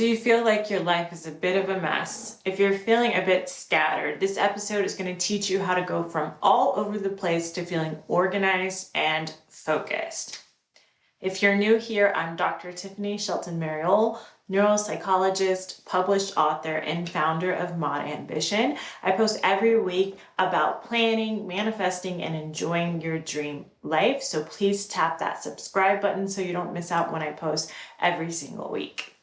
Do you feel like your life is a bit of a mess? If you're feeling a bit scattered, this episode is going to teach you how to go from all over the place to feeling organized and focused. If you're new here, I'm Dr. Tiffany Shelton, neuropsychologist, published author, and founder of Mod Ambition. I post every week about planning, manifesting, and enjoying your dream life. So please tap that subscribe button so you don't miss out when I post every single week.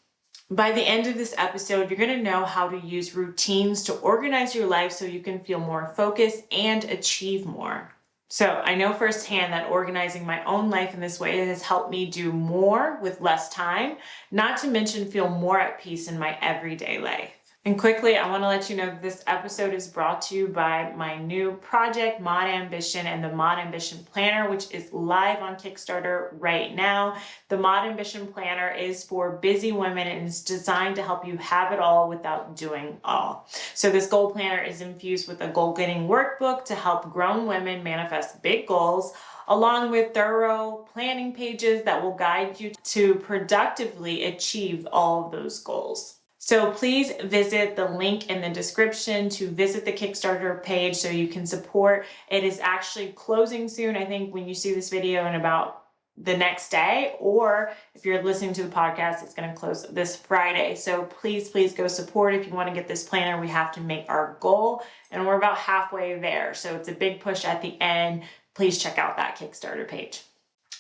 By the end of this episode, you're going to know how to use routines to organize your life so you can feel more focused and achieve more. So I know firsthand that organizing my own life in this way has helped me do more with less time, not to mention feel more at peace in my everyday life. And quickly, I want to let you know that this episode is brought to you by my new project, Mod Ambition, and the Mod Ambition Planner, which is live on Kickstarter right now. The Mod Ambition Planner is for busy women and is designed to help you have it all without doing all. So this goal planner is infused with a goal-getting workbook to help grown women manifest big goals, along with thorough planning pages that will guide you to productively achieve all of those goals. So please visit the link in the description to visit the Kickstarter page so you can support. It is actually closing soon. I think when you see this video in about the next day, or if you're listening to the podcast, it's going to close this Friday. So please go support. If you want to get this planner, we have to make our goal, and we're about halfway there. So it's a big push at the end. Please check out that Kickstarter page.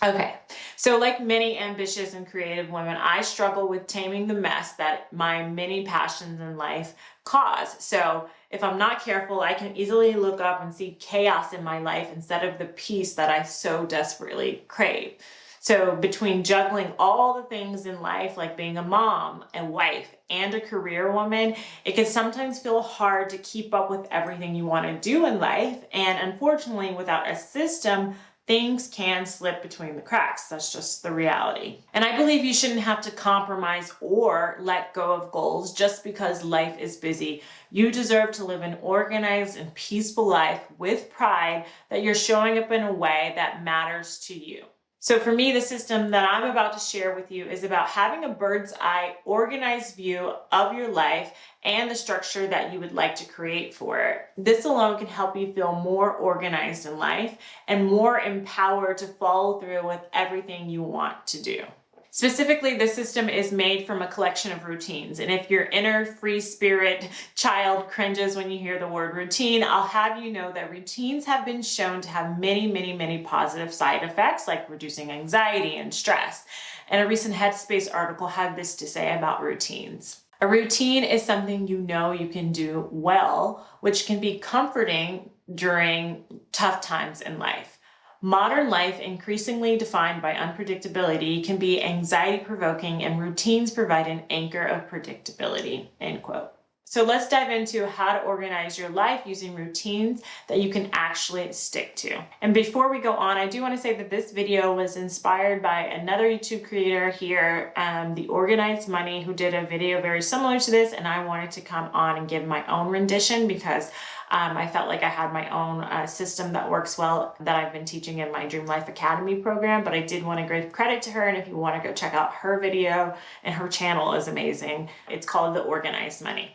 Okay, so like many ambitious and creative women, I struggle with taming the mess that my many passions in life cause. So if I'm not careful, I can easily look up and see chaos in my life instead of the peace that I so desperately crave. So between juggling all the things in life, like being a mom, a wife, and a career woman, it can sometimes feel hard to keep up with everything you want to do in life. And unfortunately, without a system, things can slip between the cracks. That's just the reality. And I believe you shouldn't have to compromise or let go of goals just because life is busy. You deserve to live an organized and peaceful life with pride that you're showing up in a way that matters to you. So for me, the system that I'm about to share with you is about having a bird's eye organized view of your life and the structure that you would like to create for it. This alone can help you feel more organized in life and more empowered to follow through with everything you want to do. Specifically, this system is made from a collection of routines. And if your inner free spirit child cringes when you hear the word routine, I'll have you know that routines have been shown to have many positive side effects, like reducing anxiety and stress. And a recent Headspace article had this to say about routines. A routine is something you know you can do well, which can be comforting during tough times in life. Modern life, increasingly defined by unpredictability, can be anxiety-provoking, and routines provide an anchor of predictability, end quote. So let's dive into how to organize your life using routines that you can actually stick to. And before we go on, I do want to say that this video was inspired by another YouTube creator here, The Organized Money, who did a video very similar to this, and I wanted to come on and give my own rendition because I felt like I had my own system that works well that I've been teaching in my Dream Life Academy program, but I did want to give credit to her. And if you want to go check out her video, and her channel is amazing. It's called The Organized Money.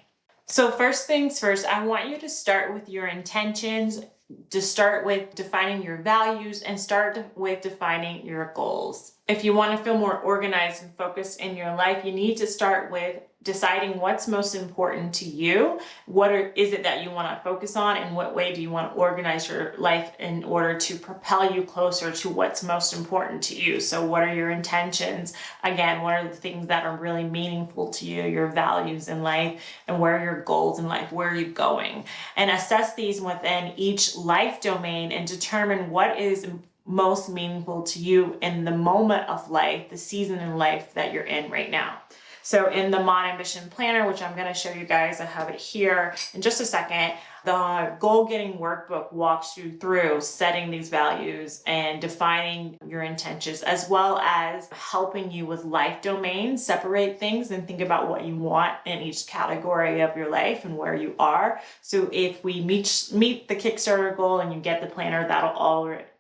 So first things first, I want you to start with your intentions, to start with defining your values, and start with defining your goals. If you want to feel more organized and focused in your life, you need to start with deciding what's most important to you. Is it that you want to focus on, and what way do you want to organize your life in order to propel you closer to what's most important to you? So what are your intentions? Again, what are the things that are really meaningful to you, your values in life, and where are your goals in life? Where are you going? And assess these within each life domain and determine what is most meaningful to you in the moment of life, the season in life that you're in right now. So in the Mod Ambition Planner, which I'm going to show you guys, I have it here in just a second, the goal-getting workbook walks you through setting these values and defining your intentions, as well as helping you with life domains, separate things and think about what you want in each category of your life and where you are. So if we meet the Kickstarter goal and you get the planner, that'll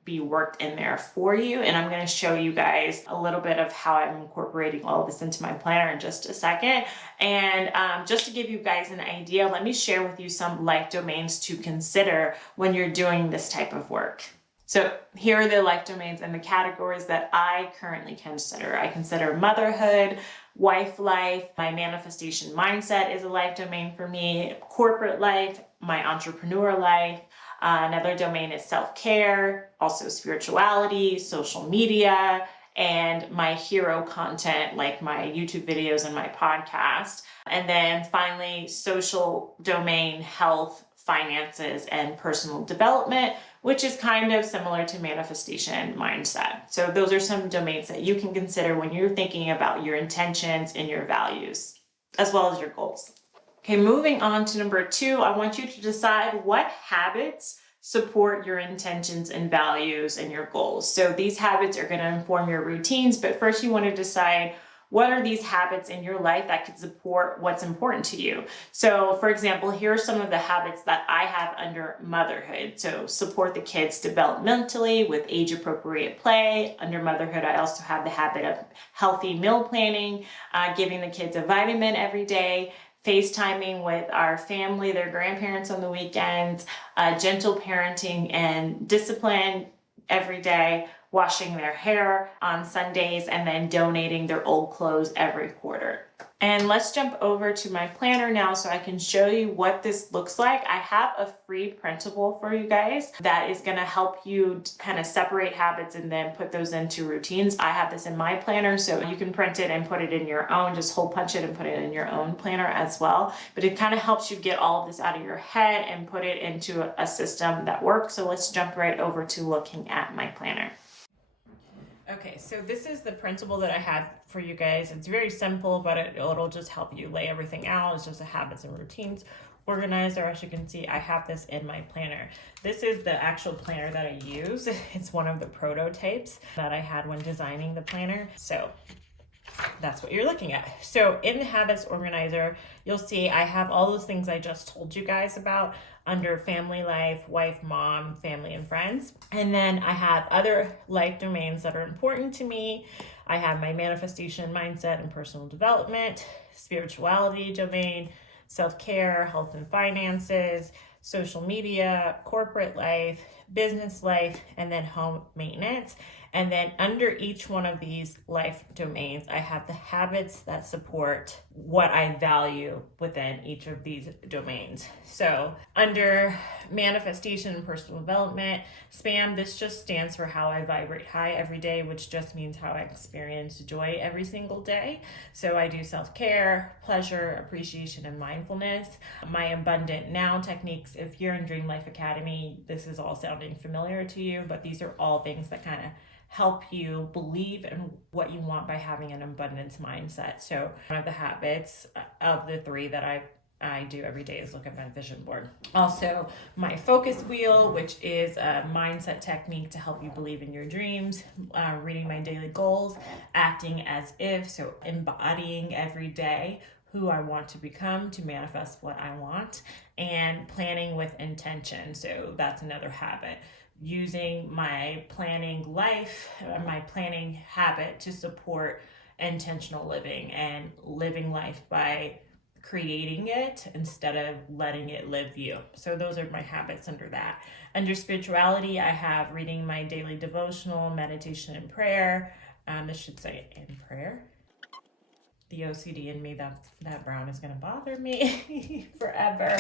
be worked in there for you. And I'm going to show you guys a little bit of how I'm incorporating all of this into my planner in just a second. And just to give you guys an idea, let me share with you some life domains to consider when you're doing this type of work. So here are the life domains and the categories that I currently consider. I consider motherhood, wife life, my manifestation mindset is a life domain for me, corporate life, my entrepreneur life. Another domain is self-care, also spirituality, social media, and my hero content like my YouTube videos and my podcast. And then finally, social domain, health, finances, and personal development, which is kind of similar to manifestation mindset. So those are some domains that you can consider when you're thinking about your intentions and your values, as well as your goals. Okay, moving on to number 2, I want you to decide what habits support your intentions and values and your goals. So these habits are going to inform your routines, but first you want to decide what are these habits in your life that could support what's important to you. So for example, here are some of the habits that I have under motherhood. So support the kids developmentally with age appropriate play. Under motherhood, I also have the habit of healthy meal planning, giving the kids a vitamin every day, FaceTiming with our family, their grandparents on the weekends, gentle parenting and discipline every day, washing their hair on Sundays, and then donating their old clothes every quarter. And let's jump over to my planner now so I can show you what this looks like. I have a free printable for you guys that is going to help you kind of separate habits and then put those into routines. I have this in my planner, so you can print it and put it in your own, just hole punch it and put it in your own planner as well. But it kind of helps you get all of this out of your head and put it into a system that works. So let's jump right over to looking at my planner. Okay, so this is the printable that I have for you guys. It's very simple, but it'll just help you lay everything out. It's just a habits and routines organizer. As you can see, I have this in my planner. This is the actual planner that I use. It's one of the prototypes that I had when designing the planner. So that's what you're looking at. So in the habits organizer, you'll see I have all those things I just told you guys about under family life, wife, mom, family, and friends. And then I have other life domains that are important to me. I have my manifestation mindset and personal development, spirituality domain, self-care, health and finances, social media, corporate life, business life, and then home maintenance. And then under each one of these life domains, I have the habits that support what I value within each of these domains. So under manifestation and personal development, SPAM, this just stands for how I vibrate high every day, which just means how I experience joy every single day. So I do self-care, pleasure, appreciation, and mindfulness. My abundant now techniques, if you're in Dream Life Academy, this is all sounding familiar to you, but these are all things that kind of help you believe in what you want by having an abundance mindset. So one of the habits of the 3 that I do every day is look at my vision board. Also, my focus wheel, which is a mindset technique to help you believe in your dreams, reading my daily goals, acting as if, so embodying every day who I want to become to manifest what I want, and planning with intention. So that's another habit. Using my planning life, my planning habit to support intentional living and living life by creating it instead of letting it live you. So those are my habits under that. Under spirituality, I have reading my daily devotional, meditation, and prayer. This should say in prayer. The OCD in me, that brown is going to bother me forever.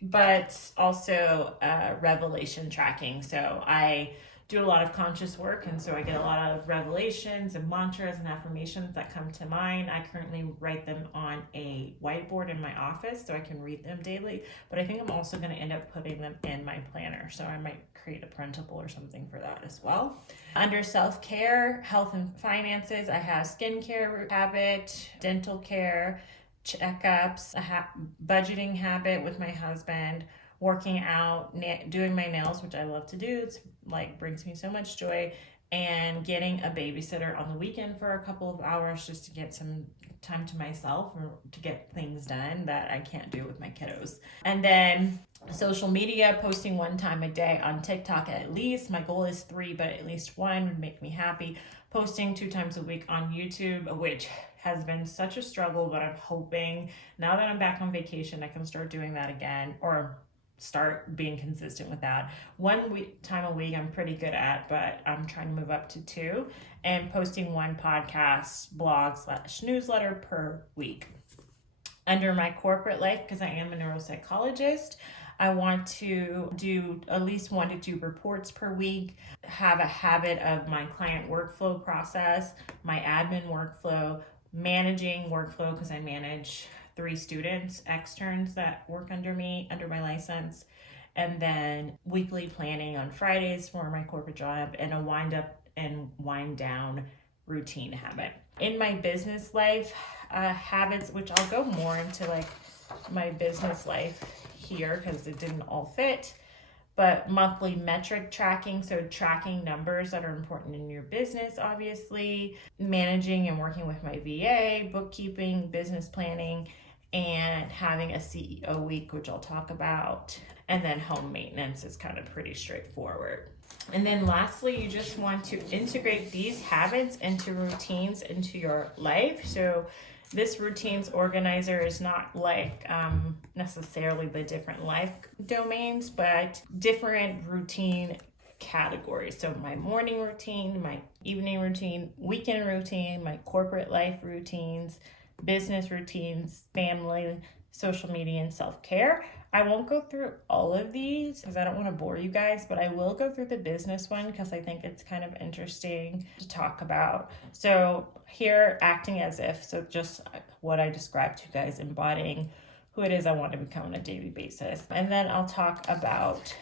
But also revelation tracking. So I do a lot of conscious work, and so I get a lot of revelations and mantras and affirmations that come to mind. I currently write them on a whiteboard in my office so I can read them daily, but I think I'm also going to end up putting them in my planner, so I might create a printable or something for that as well. Under self-care, health and finances, I have skincare habit, dental care, checkups, budgeting habit with my husband, working out, doing my nails, which I love to do. It's like brings me so much joy, and getting a babysitter on the weekend for a couple of hours just to get some time to myself or to get things done that I can't do with my kiddos. And then social media, posting 1 time a day on TikTok at least. My goal is 3, but at least 1 would make me happy. Posting 2 times a week on YouTube, which has been such a struggle, but I'm hoping now that I'm back on vacation, I can start doing that again, or start being consistent with that. 1 time a week I'm pretty good at, but I'm trying to move up to 2, and posting 1 podcast, blog / newsletter per week. Under my corporate life, because I am a neuropsychologist, I want to do at least 1 to 2 reports per week, have a habit of my client workflow process, my admin workflow, managing workflow, because I manage 3 students, externs that work under me, under my license, and then weekly planning on Fridays for my corporate job, and a wind up and wind down routine habit. In my business life, habits, which I'll go more into like my business life here because it didn't all fit, but monthly metric tracking, so tracking numbers that are important in your business, obviously, managing and working with my VA, bookkeeping, business planning, and having a CEO week, which I'll talk about. And then home maintenance is kind of pretty straightforward. And then lastly, you just want to integrate these habits into routines into your life. So this routines organizer is not like necessarily the different life domains, but different routine categories. So my morning routine, my evening routine, weekend routine, my corporate life routines, business routines, family, social media, and self-care. I won't go through all of these because I don't want to bore you guys, but I will go through the business one because I think it's kind of interesting to talk about. So here, acting as if, so just what I described to you guys, embodying who it is I want to become on a daily basis. And then I'll talk about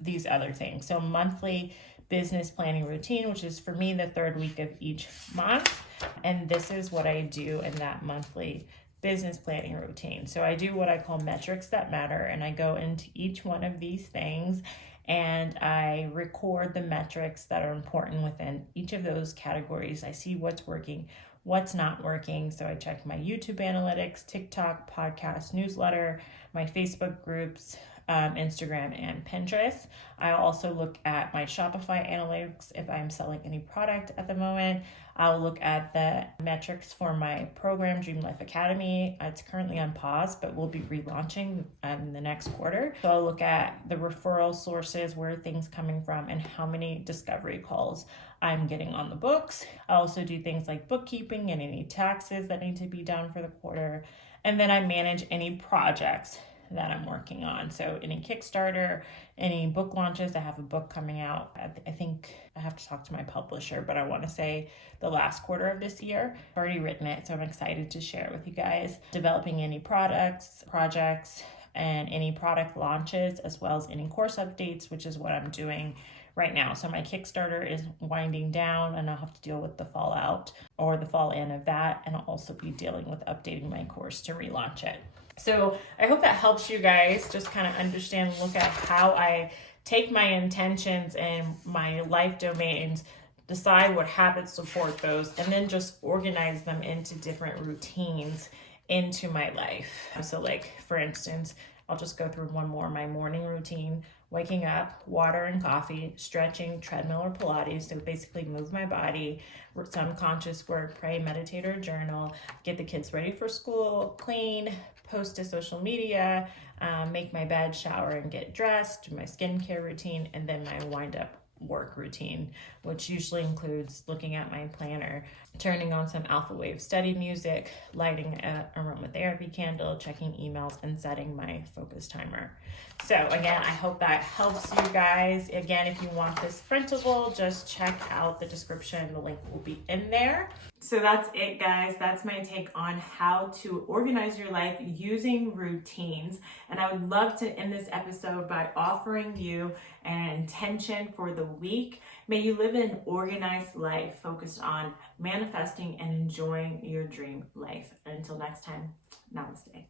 these other things. So monthly business planning routine, which is for me the 3rd week of each month. And this is what I do in that monthly business planning routine. So I do what I call metrics that matter, and I go into each one of these things and I record the metrics that are important within each of those categories. I see what's working, what's not working. So I check my YouTube analytics, TikTok, podcast, newsletter, my Facebook groups, Instagram, and Pinterest. I also look at my Shopify analytics if I'm selling any product at the moment. I'll look at the metrics for my program, Dream Life Academy. It's currently on pause, but we'll be relaunching in the next quarter. So I'll look at the referral sources, where things coming from, and how many discovery calls I'm getting on the books. I also do things like bookkeeping and any taxes that need to be done for the quarter. And then I manage any projects that I'm working on. So any Kickstarter, any book launches. I have a book coming out. I think I have to talk to my publisher, but I want to say the last quarter of this year. I've already written it, so I'm excited to share it with you guys. Developing any products, projects, and any product launches, as well as any course updates, which is what I'm doing right now. So my Kickstarter is winding down, and I'll have to deal with the fallout or the fall in of that. And I'll also be dealing with updating my course to relaunch it. So I hope that helps you guys just kind of understand, look at how I take my intentions and my life domains, decide what habits support those, and then just organize them into different routines into my life. So like, for instance, I'll just go through one more, my morning routine: waking up, water and coffee, stretching, treadmill or Pilates, so basically move my body, some conscious work, pray, meditate, or journal, get the kids ready for school, clean, post to social media, make my bed, shower, and get dressed, do my skincare routine, and then my wind up work routine, which usually includes looking at my planner, turning on some alpha wave study music, lighting an aromatherapy candle, checking emails, and setting my focus timer. So again, I hope that helps you guys. Again, if you want this printable, just check out the description. The link will be in there. So that's it, guys. That's my take on how to organize your life using routines. And I would love to end this episode by offering you an intention for the week. May you live an organized life focused on manifesting and enjoying your dream life. Until next time, namaste.